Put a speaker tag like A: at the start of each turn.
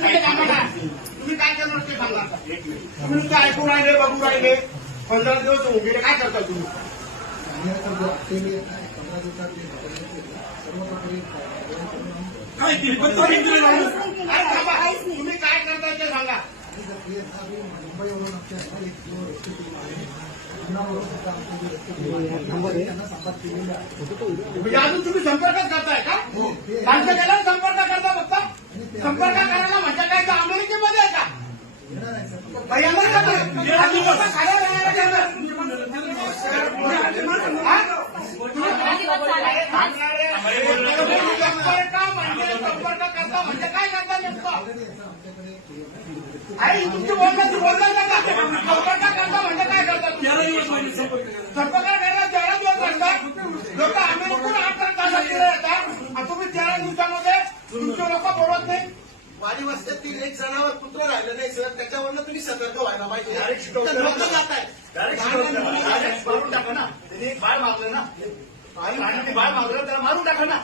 A: तुम्ही काय करणार ते सांगा तुम्ही नुसतं राहिले बघू राहिले पंधरा दिवस होऊन गेले काय करता तुम्ही काय ते? तुम्ही इकडे तुम्ही काय करता ते सांगा म्हणजे अजून तुम्ही संपर्कच करताय का त्यांच्या गेला संपर्क करता फक्त संपर्क करायला म्हणजे काय तर अमेरिकेमध्ये आहे का संपर्क म्हणजे संपर्क करता म्हणजे काय करता नेमकं आई तुमची बोलता तू बोलणार संपर्क करता तुम्ही? संपर्क करायला तेरा दिवस लागतात लोक अमेरिकून आठ तासात गेले येतात आणि तुम्ही तेरा दिवसामध्ये तुमचे लोक बोलत नाही
B: वाडी वस्त्यातील एक जनावर कुत्र राहिलं नाही सर. त्याच्यावरनं तुम्ही सतर्क व्हायला पाहिजे.
C: मारून टाका ना. त्यांनी बाळ मारलं ना. बाळ मारलं त्याला मारून टाका ना.